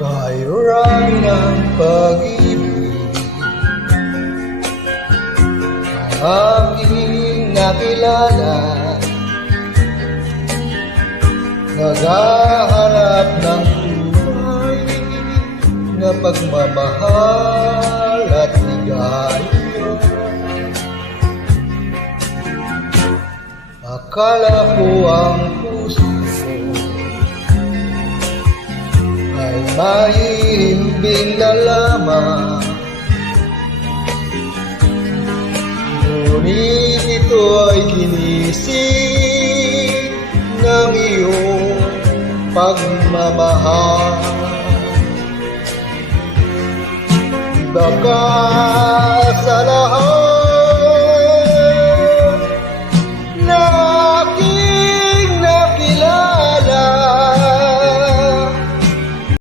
Kayuran ng pag-ibig ang aking nakilala, naghahanap ng tunay na pagmamahal at ligaya. Akala ko ang puso ay mahihimbing na lamang, ngunit ito ay ginising ng iyong pagmamahal. Baka